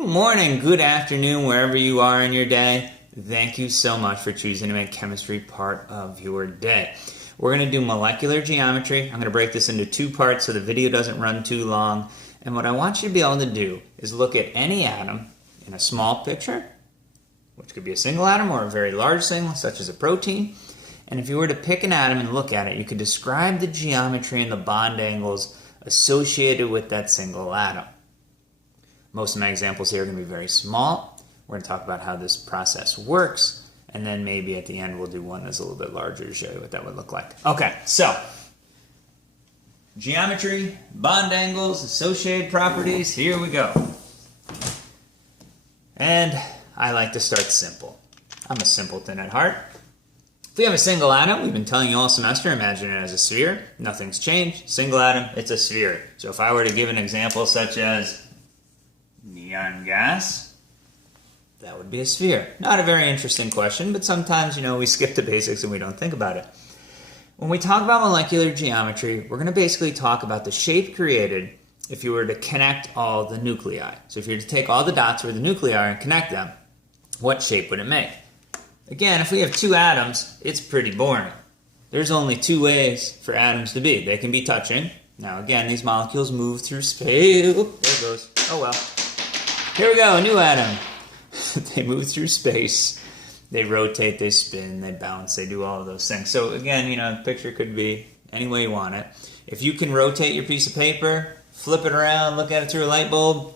Good morning, good afternoon, wherever you are in your day. Thank you so much for choosing to make chemistry part of your day. We're going to do molecular geometry. I'm going to break this into two parts so the video doesn't run too long. And what I want you to be able to do is look at any atom in a small picture, which could be a single atom or a very large single, such as a protein. And if you were to pick an atom and look at it, you could describe the geometry and the bond angles associated with that single atom. Most of my examples here are going to be very small. We're going to talk about how this process works, and then maybe at the end we'll do one that's a little bit larger to show you what that would look like. Okay, so geometry, bond angles, associated properties, here we go. And I like to start simple. I'm a simpleton at heart. If we have a single atom, we've been telling you all semester, imagine it as a sphere. Nothing's changed. Single atom, it's a sphere. So if I were to give an example such as neon gas, that would be a sphere. Not a very interesting question, but sometimes, we skip the basics and we don't think about it. When we talk about molecular geometry, we're going to basically talk about the shape created if you were to connect all the nuclei. So if you were to take all the dots where the nuclei are and connect them, what shape would it make? Again, if we have two atoms, it's pretty boring. There's only two ways for atoms to be. They can be touching. Now again, these molecules move through space. Oh, there it goes. Oh well. Here we go, a new atom. They move through space. They rotate, they spin, they bounce, they do all of those things. So again, the picture could be any way you want it. If you can rotate your piece of paper, flip it around, look at it through a light bulb,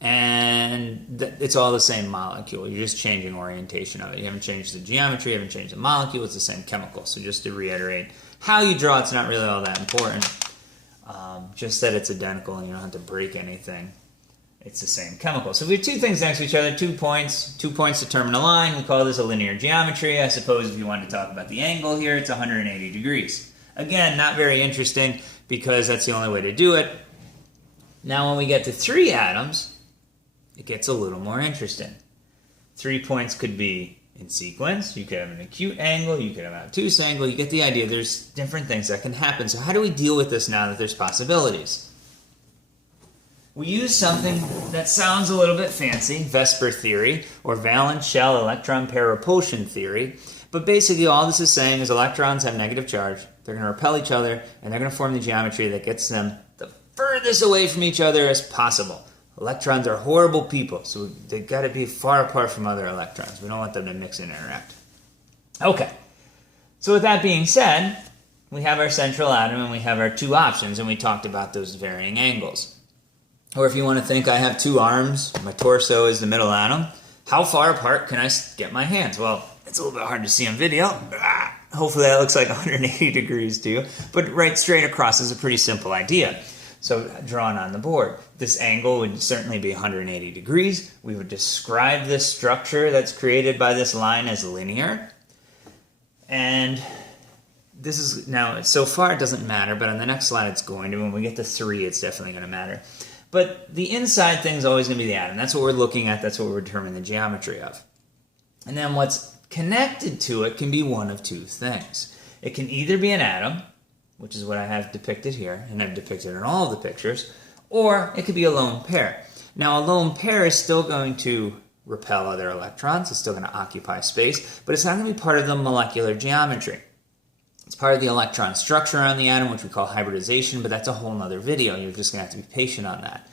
and it's all the same molecule. You're just changing orientation of it. You haven't changed the geometry, you haven't changed the molecule, it's the same chemical. So just to reiterate, how you draw it's not really all that important. Just that it's identical and you don't have to break anything. It's the same chemical. So we have two things next to each other, 2 points. 2 points determine a line. We call this a linear geometry. I suppose if you wanted to talk about the angle here, it's 180 degrees. Again, not very interesting because that's the only way to do it. Now when we get to 3 atoms, it gets a little more interesting. 3 points could be in sequence. You could have an acute angle. You could have an obtuse angle. You get the idea. There's different things that can happen. So how do we deal with this now that there's possibilities? We use something that sounds a little bit fancy, Vespr theory, or valence shell electron pair repulsion theory. But basically all this is saying is electrons have negative charge, they're going to repel each other, and they're going to form the geometry that gets them the furthest away from each other as possible. Electrons are horrible people, so they've got to be far apart from other electrons. We don't want them to mix and interact. Okay, so with that being said, we have our central atom and we have our two options, and we talked about those varying angles. Or if you want to think I have 2 arms, my torso is the middle atom, how far apart can I get my hands? Well, it's a little bit hard to see on video. Hopefully that looks like 180 degrees to you. But right straight across is a pretty simple idea. So drawn on the board, this angle would certainly be 180 degrees. We would describe this structure that's created by this line as linear. And this is, now so far it doesn't matter, but on the next slide it's going to. When we get to 3, it's definitely going to matter. But the inside thing is always going to be the atom. That's what we're looking at. That's what we're determining the geometry of. And then what's connected to it can be one of 2 things. It can either be an atom, which is what I have depicted here, and I've depicted in all of the pictures, or it could be a lone pair. Now, a lone pair is still going to repel other electrons. It's still going to occupy space, but it's not going to be part of the molecular geometry. It's part of the electron structure on the atom, which we call hybridization, but that's a whole nother video. You're just going to have to be patient on that.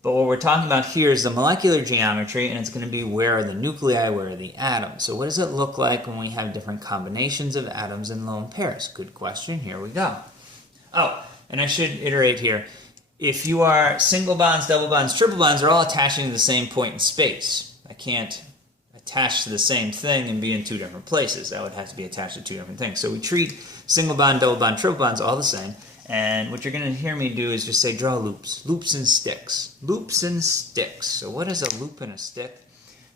But what we're talking about here is the molecular geometry, and it's going to be where are the nuclei, where are the atoms. So what does it look like when we have different combinations of atoms in lone pairs? Good question. Here we go. Oh, and I should iterate here. If you are single bonds, double bonds, triple bonds, are all attaching to the same point in space. I can't attached to the same thing and be in 2 different places. That would have to be attached to 2 different things. So we treat single bond, double bond, triple bonds all the same. And what you're going to hear me do is just say draw loops. Loops and sticks. Loops and sticks. So what is a loop and a stick?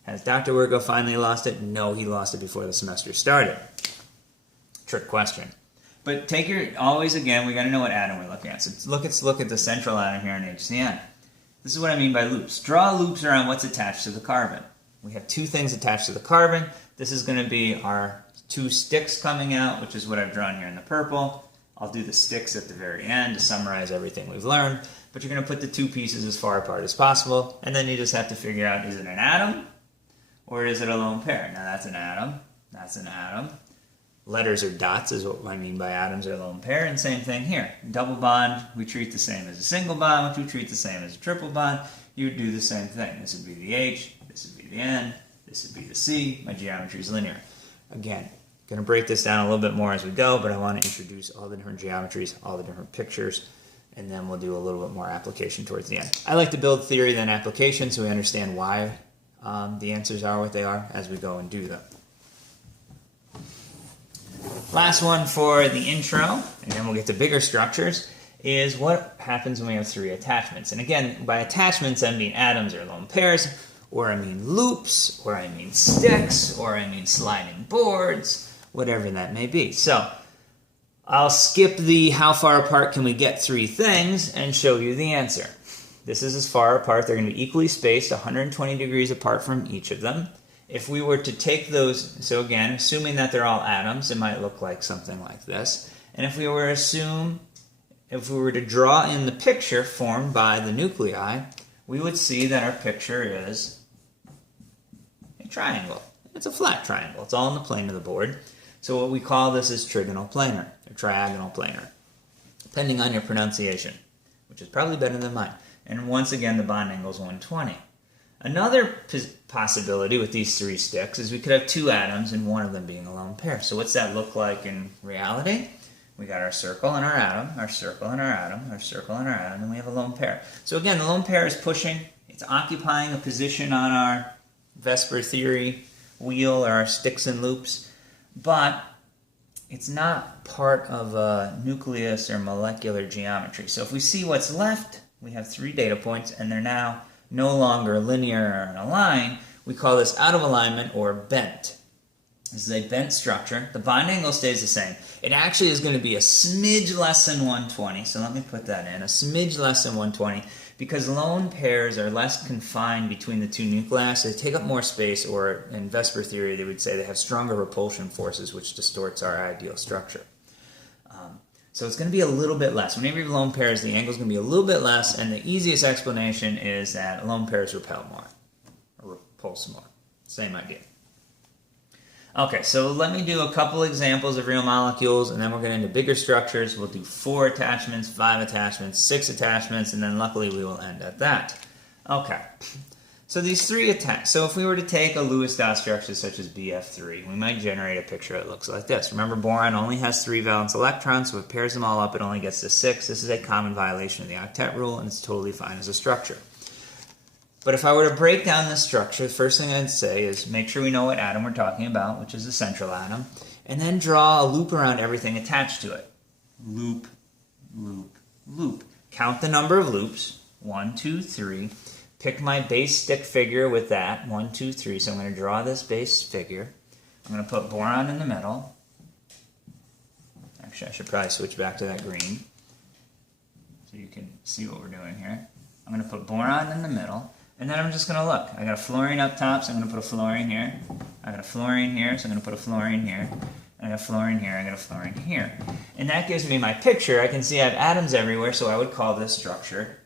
Has Dr. Wirgo finally lost it? No, he lost it before the semester started. Trick question. But always again, we got to know what atom we're looking at. So let's look at the central atom here in HCN. This is what I mean by loops. Draw loops around what's attached to the carbon. We have 2 things attached to the carbon. This is going to be our 2 sticks coming out, which is what I've drawn here in the purple. I'll do the sticks at the very end to summarize everything we've learned. but you're going to put the two pieces as far apart as possible, and then you just have to figure out, is it an atom or is it a lone pair? Now that's an atom, that's an atom. Letters or dots is what I mean by atoms or lone pair, and same thing here. Double bond, we treat the same as a single bond, which we treat the same as a triple bond. You would do the same thing. This would be the H, this would be the N, this would be the C. My geometry is linear. Again, going to break this down a little bit more as we go, but I want to introduce all the different geometries, all the different pictures, and then we'll do a little bit more application towards the end. I like to build theory then application so we understand why the answers are what they are as we go and do them. Last one for the intro, and then we'll get to bigger structures, is what happens when we have three attachments. And again, by attachments, I mean atoms or lone pairs, or I mean loops, or I mean sticks, or I mean sliding boards, whatever that may be. So I'll skip the how far apart can we get three things and show you the answer. This is as far apart. They're going to be equally spaced, 120 degrees apart from each of them. If we were to take those, so again, assuming that they're all atoms, it might look like something like this. And if we were to draw in the picture formed by the nuclei, we would see that our picture is a triangle. It's a flat triangle. It's all on the plane of the board. So what we call this is trigonal planar, or triagonal planar, depending on your pronunciation, which is probably better than mine. And once again, the bond angle is 120. Another possibility with these three sticks is we could have two atoms and one of them being a lone pair. So what's that look like in reality? We got our circle and our atom, our circle and our atom, our circle and our atom, and we have a lone pair. So again, the lone pair is pushing, it's occupying a position on our Vespr theory wheel or our sticks and loops, but it's not part of a nucleus or molecular geometry. So if we see what's left, we have three data points and they're now no longer linear or in a line. We call this out of alignment or bent. This is a bent structure. The bond angle stays the same. It actually is going to be a smidge less than 120, so let me put that in, a smidge less than 120, because lone pairs are less confined between the two nuclei, so they take up more space, or in Vespr theory they would say they have stronger repulsion forces, which distorts our ideal structure. So it's going to be a little bit less. Whenever you have lone pairs, the angle is going to be a little bit less, and the easiest explanation is that lone pairs repel more, or repulse more. Same idea. Okay, so let me do a couple examples of real molecules, and then we'll get into bigger structures. We'll do 4 attachments, 5 attachments, 6 attachments, and then luckily we will end at that. Okay, so these 3 attachments. So if we were to take a Lewis dot structure such as BF3, we might generate a picture that looks like this. Remember, boron only has 3 valence electrons, so if it pairs them all up, it only gets to 6. This is a common violation of the octet rule, and it's totally fine as a structure. But if I were to break down this structure, the first thing I'd say is make sure we know what atom we're talking about, which is the central atom, and then draw a loop around everything attached to it. Loop, loop, loop. Count the number of loops. 1, 2, 3. Pick my base stick figure with that. 1, 2, 3. So I'm going to draw this base figure. I'm going to put boron in the middle. Actually, I should probably switch back to that green so you can see what we're doing here. I'm going to put boron in the middle. And then I'm just going to look. I got a fluorine up top, so I'm going to put a fluorine here. I got a fluorine here, so I'm going to put a fluorine here. I got a fluorine here, I got a fluorine here. And that gives me my picture. I can see I have atoms everywhere, so I would call this structure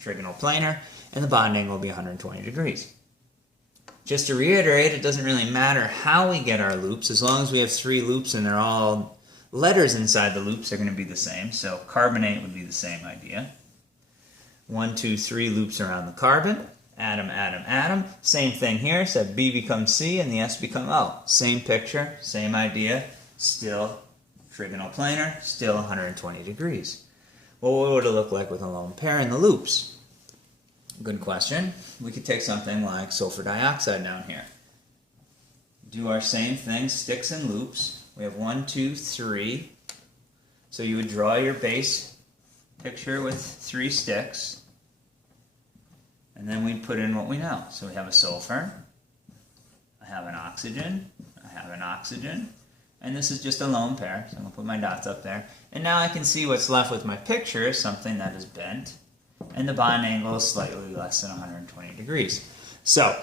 trigonal planar, and the bond angle will be 120 degrees. Just to reiterate, it doesn't really matter how we get our loops. As long as we have 3 loops and they're all letters inside the loops, they're going to be the same. So carbonate would be the same idea. 1, 2, 3 loops around the carbon. Atom, atom, atom. Same thing here. So B becomes C and the S become O. Same picture, same idea. Still trigonal planar, still 120 degrees. Well, what would it look like with a lone pair in the loops? Good question. We could take something like sulfur dioxide down here. Do our same thing, sticks and loops. We have 1, 2, 3. So you would draw your base picture with 3 sticks. And then we put in what we know. So we have a sulfur, I have an oxygen, I have an oxygen, and this is just a lone pair, so I'm going to put my dots up there. And now I can see what's left with my picture is something that is bent, and the bond angle is slightly less than 120 degrees. So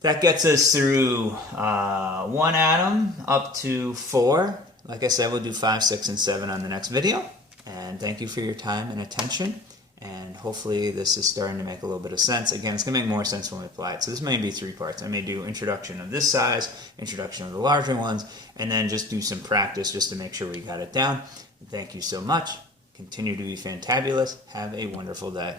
that gets us through 1 atom up to 4. Like I said, we'll do 5, 6, and 7 on the next video. And thank you for your time and attention. And hopefully this is starting to make a little bit of sense. Again, it's going to make more sense when we apply it. So this may be 3 parts. I may do introduction of this size, introduction of the larger ones, and then just do some practice just to make sure we got it down. Thank you so much. Continue to be fantabulous. Have a wonderful day.